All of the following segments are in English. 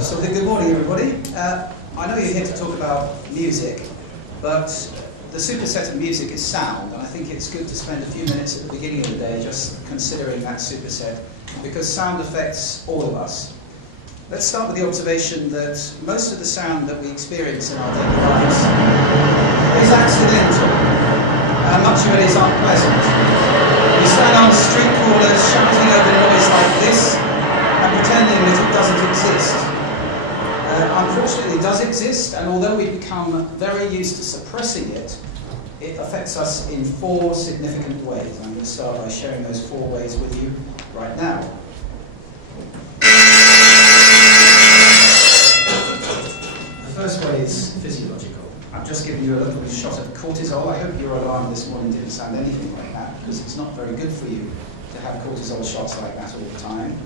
So good morning, everybody. I know you're here to talk about music, but the superset of music is sound, and I think it's good to spend a few minutes at the beginning of the day just considering that superset, because sound affects all of us. Let's start with the observation that most of the sound that we experience in our daily lives is accidental, and much of it is unpleasant. We stand on street corners shouting over noise like this and pretending that it doesn't exist. Unfortunately, it does exist, and although we've become very used to suppressing it, it affects us in 4 significant ways. I'm going to start by sharing those 4 ways with you right now. The first way is physiological. I've just given you a little shot of cortisol. I hope your alarm this morning didn't sound anything like that, because it's not very good for you to have cortisol shots like that all the time.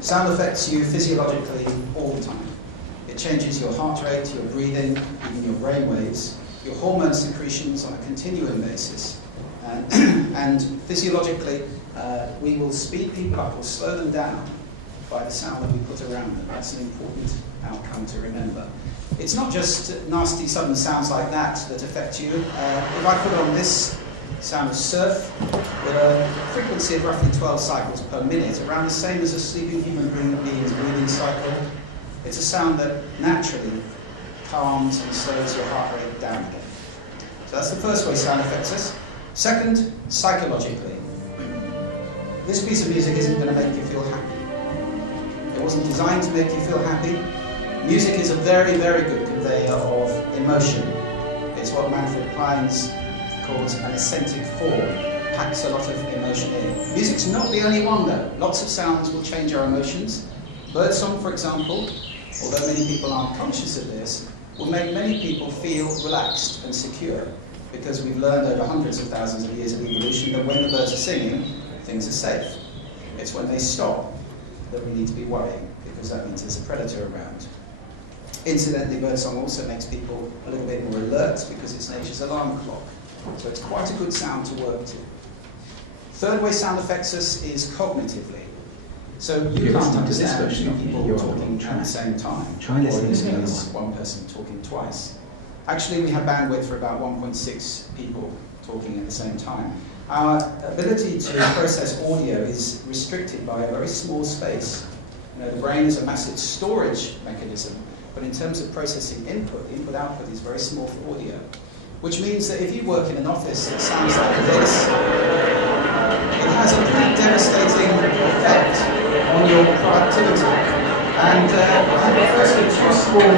Sound affects you physiologically all the time. It changes your heart rate, your breathing, even your brain waves, your hormone secretions on a continuum basis. And physiologically, we will speed people up or slow them down by the sound that we put around them. That's an important outcome to remember. It's not just nasty sudden sounds like that affect you. If I put on this sound of surf with a frequency of roughly 12 cycles per minute, around the same as a sleeping human being's breathing cycle, it's a sound that naturally calms and slows your heart rate down again. So that's the first way sound affects us. Second, psychologically. This piece of music isn't going to make you feel happy. It wasn't designed to make you feel happy. Music is a very, very good conveyor of emotion. It's what Manfred Klein's calls an ascentic form. Packs a lot of emotion in. Music's not the only one though. Lots of sounds will change our emotions. Birdsong, for example, although many people aren't conscious of this, will make many people feel relaxed and secure, because we've learned over hundreds of thousands of years of evolution that when the birds are singing, things are safe. It's when they stop that we need to be worrying, because that means there's a predator around. Incidentally, birdsong also makes people a little bit more alert because it's nature's alarm clock. So it's quite a good sound to work to. Third way sound affects us is cognitively. So you can't understand 2 people talking at the same time, or in this case, 1 person talking twice. Actually, we have bandwidth for about 1.6 people talking at the same time. Our ability to process audio is restricted by a very small space. You know, the brain is a massive storage mechanism, but in terms of processing input, the input-output is very small for audio. Which means that if you work in an office that sounds like this, it has a pretty devastating effect on your productivity. And I have firstly 2 small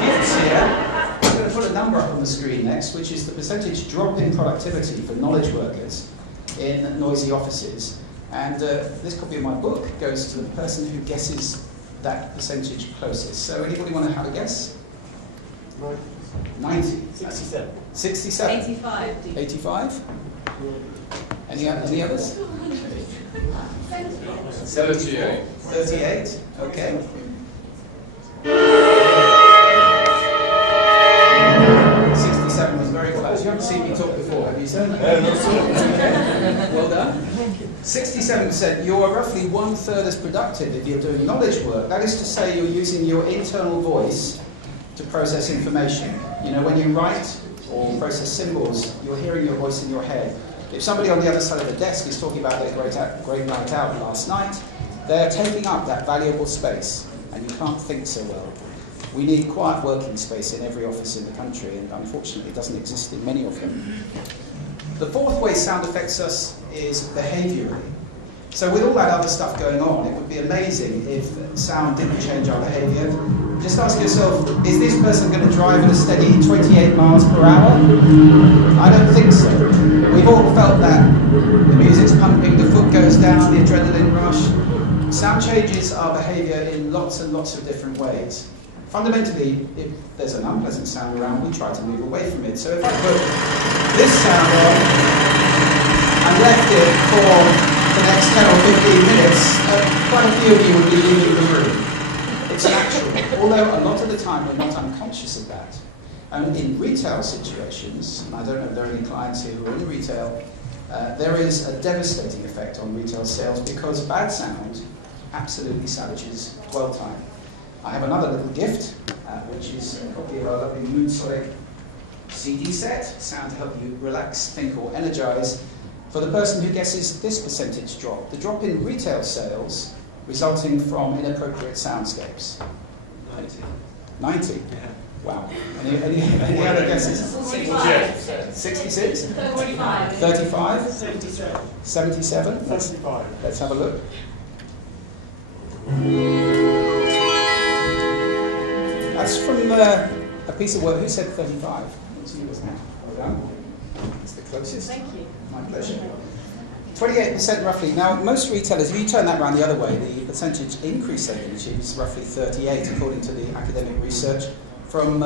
gifts here. I'm going to put a number up on the screen next, which is the percentage drop in productivity for knowledge workers in noisy offices. And this copy of my book goes to the person who guesses that percentage closest. So anybody want to have a guess? 90. 67. 67. 85. 85? Any others? 38. 38? Okay. 67 was very close. You haven't seen me talk before, have you, sir? Well done. 67%. You are roughly 1/3 as productive if you're doing knowledge work. That is to say, you're using your internal voice to process information. You know, when you write or process symbols, you're hearing your voice in your head. If somebody on the other side of the desk is talking about their great night out last night, they're taking up that valuable space, and you can't think so well. We need quiet working space in every office in the country, and unfortunately it doesn't exist in many of them. The fourth way sound affects us is behaviourally. So with all that other stuff going on, it would be amazing if sound didn't change our behaviour. Just ask yourself, is this person going to drive at a steady 28 miles per hour? I don't think so. We've all felt that. The music's pumping, the foot goes down, the adrenaline rush. Sound changes our behaviour in lots and lots of different ways. Fundamentally, if there's an unpleasant sound around, we try to move away from it. So if I put this sound on and left it for the next 10 or 15 minutes, quite a few of you would be leaving the room. It's natural, although a lot of the time we're not unconscious of that. And in retail situations, and I don't know if there are any clients here who are in retail, there is a devastating effect on retail sales because bad sound absolutely savages, dwell time. I have another little gift, which is a copy of our lovely Mood Sonic CD set, sound to help you relax, think or energize, for the person who guesses this percentage drop, the drop in retail sales resulting from inappropriate soundscapes. 90. 90? Yeah. Wow. Any other guesses? 65. 66? 35. 35? 77. 77? 35. Let's have a look. That's from a piece of work. Who said 35? Let's see what's now. Well done. It's the closest. Thank you. My pleasure. 28% roughly. Now, most retailers, if you turn that around the other way, the percentage increase they can achieve is roughly 38, according to the academic research, from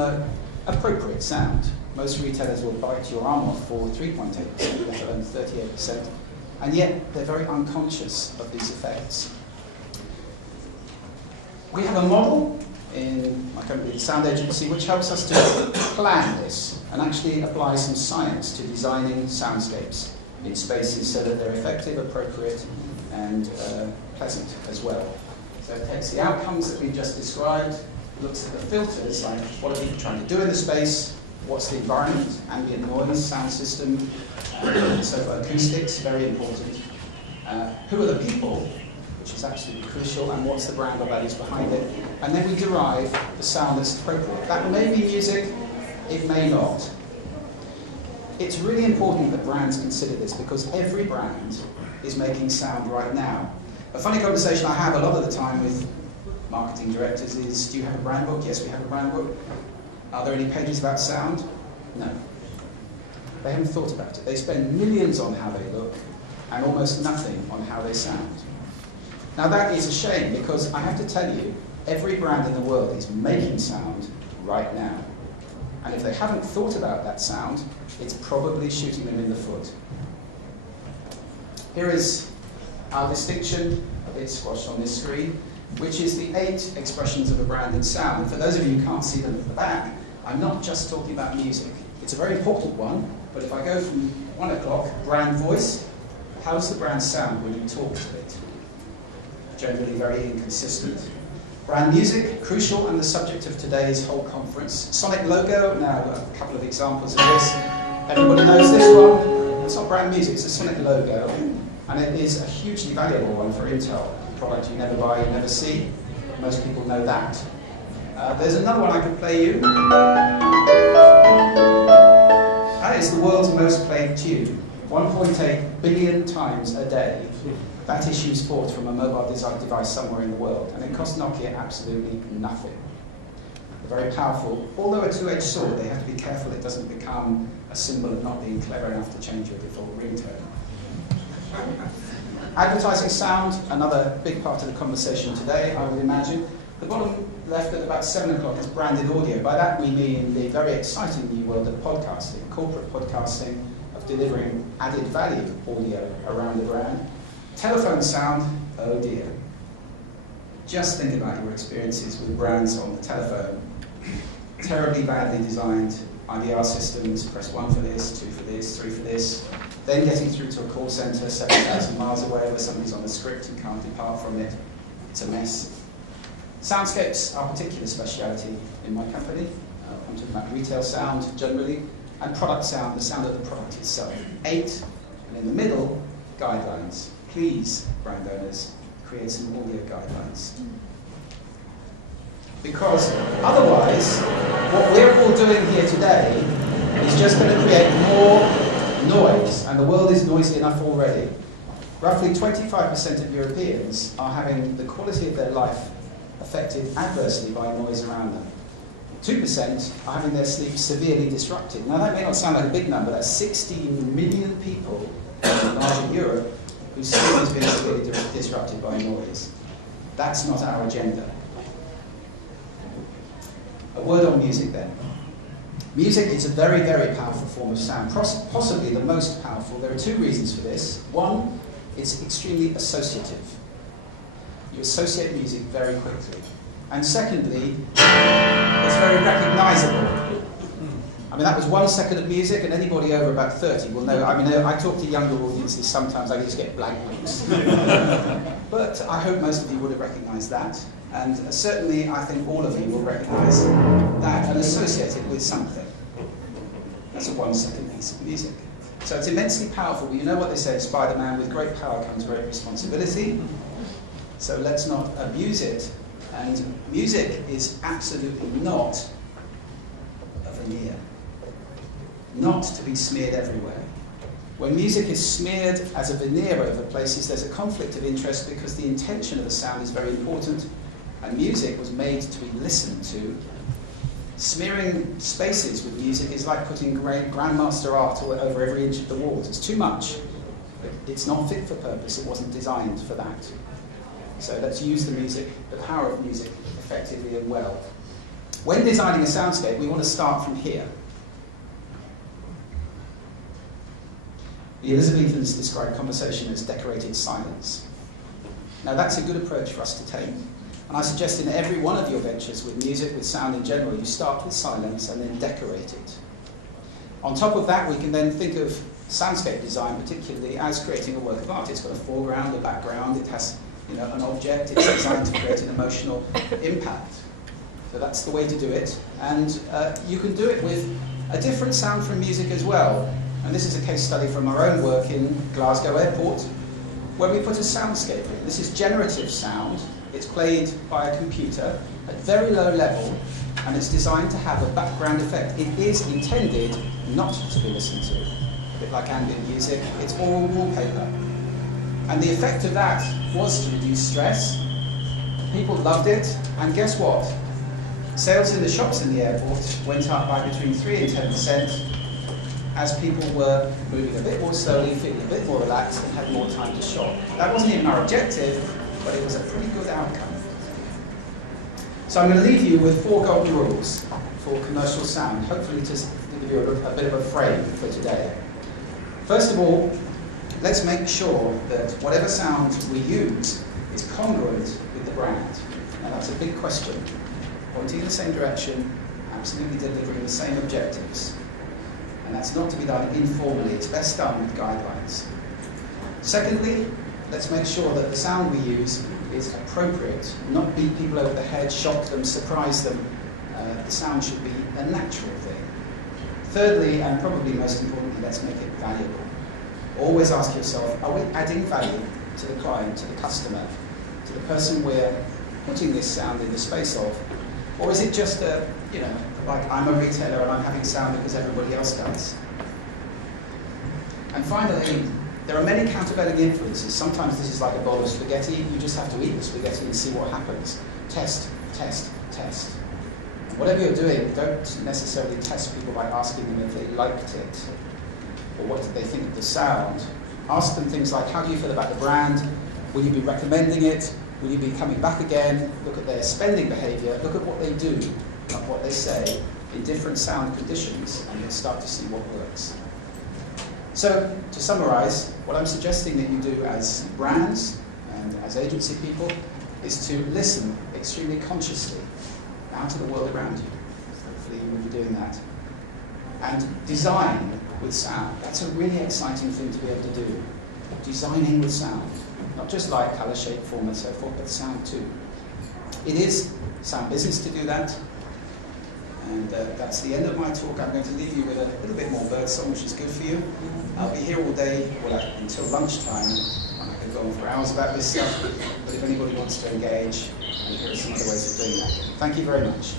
appropriate sound. Most retailers will bite your arm off for 3.8%, let alone 38%, and yet they're very unconscious of these effects. We have a model in my company, the Sound Agency, which helps us to plan this and actually apply some science to designing soundscapes in spaces so that they're effective, appropriate, and pleasant as well. So it takes the outcomes that we've just described, looks at the filters, like what are people trying to do in the space, what's the environment, ambient noise, sound system, so acoustics, very important. Who are the people, which is absolutely crucial, and what's the brand or values behind it, and then we derive the sound that's appropriate. That may be music, it may not. It's really important that brands consider this because every brand is making sound right now. A funny conversation I have a lot of the time with marketing directors is, do you have a brand book? Yes, we have a brand book. Are there any pages about sound? No. They haven't thought about it. They spend millions on how they look and almost nothing on how they sound. Now that is a shame because I have to tell you, every brand in the world is making sound right now. And if they haven't thought about that sound, it's probably shooting them in the foot. Here is our distinction, a bit squashed on this screen, which is the 8 expressions of a brand in sound. And for those of you who can't see them at the back, I'm not just talking about music. It's a very important one, but if I go from 1 o'clock, brand voice, how's the brand sound when you talk to it? Generally very inconsistent. Brand music, crucial and the subject of today's whole conference. Sonic logo, now a couple of examples of this. Everybody knows this one. It's not brand music, it's a Sonic logo. And it is a hugely valuable one for Intel. A product you never buy, you never see. Most people know that. There's another one I could play you. That is the world's most played tune. 1.8 billion times a day. That issues forth from a mobile device somewhere in the world, and it cost Nokia absolutely nothing. They're very powerful. Although a two-edged sword, they have to be careful it doesn't become a symbol of not being clever enough to change your default ringtone. Advertising sound, another big part of the conversation today, I would imagine. The bottom left at about 7 o'clock is branded audio. By that we mean the very exciting new world of podcasting, corporate podcasting, of delivering added value audio around the brand. Telephone sound, oh dear. Just think about your experiences with brands on the telephone. Terribly badly designed IVR systems, press 1 for this, 2 for this, 3 for this. Then getting through to a call centre 7,000 miles away where somebody's on the script and can't depart from it. It's a mess. Soundscapes are a particular speciality in my company. I'm talking about retail sound generally, and product sound, the sound of the product itself. 8, and in the middle, guidelines. Please, brand owners, create some audio guidelines. Because otherwise, what we're all doing here today is just going to create more noise, and the world is noisy enough already. Roughly 25% of Europeans are having the quality of their life affected adversely by noise around them. 2% are having their sleep severely disrupted. Now that may not sound like a big number, that's 16 million people in larger Europe whose sleep has been severely disrupted by noise. That's not our agenda. A word on music then. Music is a very, very powerful form of sound, possibly the most powerful. There are 2 reasons for this. One, it's extremely associative. You associate music very quickly. And secondly, it's very recognizable. I mean, that was 1 second of music, and anybody over about 30 will know. I mean, I talk to younger audiences sometimes, I just get blank looks. But I hope most of you would have recognised that. And certainly, I think all of you will recognise that and associate it with something. That's a 1 second piece of music. So it's immensely powerful. You know what they say, Spider-Man, with great power comes great responsibility. So let's not abuse it. And music is absolutely not a veneer. Not to be smeared everywhere. When music is smeared as a veneer over places, there's a conflict of interest because the intention of the sound is very important, and music was made to be listened to. Smearing spaces with music is like putting grandmaster art over every inch of the walls. It's too much. It's not fit for purpose. It wasn't designed for that. So let's use the music, the power of music, effectively and well. When designing a soundscape, we want to start from here. The Elizabethans described conversation as decorated silence. Now that's a good approach for us to take. And I suggest in every one of your ventures with music, with sound in general, you start with silence and then decorate it. On top of that, we can then think of soundscape design particularly as creating a work of art. It's got a foreground, a background, it has an object, it's designed to create an emotional impact. So that's the way to do it. And you can do it with a different sound from music as well. And this is a case study from our own work in Glasgow Airport, where we put a soundscape in. This is generative sound. It's played by a computer at very low level, and it's designed to have a background effect. It is intended not to be listened to. A bit like ambient music, it's all wallpaper. And the effect of that was to reduce stress. People loved it, and guess what? Sales in the shops in the airport went up by between 3 and 10% as people were moving a bit more slowly, feeling a bit more relaxed, and had more time to shop. That wasn't even our objective, but it was a pretty good outcome. So I'm going to leave you with 4 golden rules for commercial sound, hopefully to give you a bit of a frame for today. First of all, let's make sure that whatever sound we use is congruent with the brand. Now that's a big question. Pointing in the same direction, absolutely delivering the same objectives. And that's not to be done informally, it's best done with guidelines. Secondly, let's make sure that the sound we use is appropriate, not beat people over the head, shock them, surprise them. The sound should be a natural thing. Thirdly, and probably most importantly, let's make it valuable. Always ask yourself, are we adding value to the client, to the customer, to the person we're putting this sound in the space of? Or is it just like I'm a retailer and I'm having sound because everybody else does? And finally, there are many countervailing influences. Sometimes this is like a bowl of spaghetti. You just have to eat the spaghetti and see what happens. Test, test, test. And whatever you're doing, don't necessarily test people by asking them if they liked it or what did they think of the sound. Ask them things like, how do you feel about the brand? Will you be recommending it? Will you be coming back again? Look at their spending behavior. Look at what they do, not what they say, in different sound conditions, and you'll start to see what works. So, to summarize, what I'm suggesting that you do as brands and as agency people is to listen extremely consciously out to the world around you. Hopefully you will be doing that. And design with sound. That's a really exciting thing to be able to do. Designing with sound. Not just light, colour, shape, form, and so forth, but sound too. It is sound business to do that. And that's the end of my talk. I'm going to leave you with a little bit more birdsong, which is good for you. I'll be here all day, until lunchtime. I could go on for hours about this stuff, but if anybody wants to engage, here are some other ways of doing that. Thank you very much.